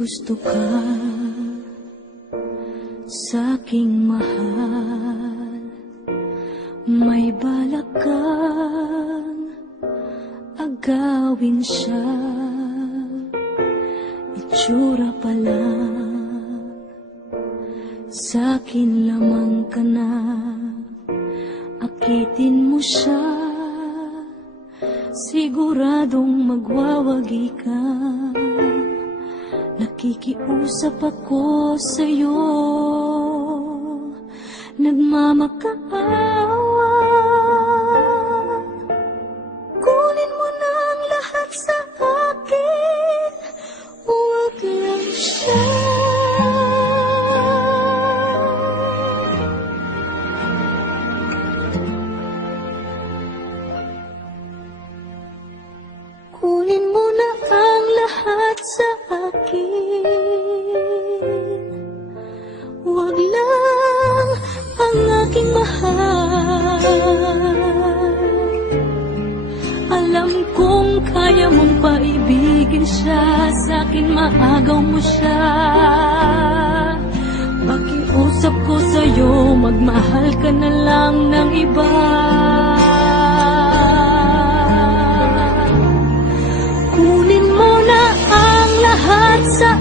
gusto ka sa'king mahal, may balak kang agawin siya. Itsura pa lang, sa'kin lamang ka na, akitin mo siya, siguradong magwawagi ka. Nakikiusap ako sa'yo, nagmamakaawa. Kunin mo na ang lahat sa akin, huwag lang siya. Kunin mo na ang lahat sa akin, huwag lang ang aking mahal. Alam kong kaya mong paibigin siya, sa'kin maagaw mo siya. Pakiusap ko sa'yo, magmahal ka na lang ng iba. Kunin mo na ang lahat sa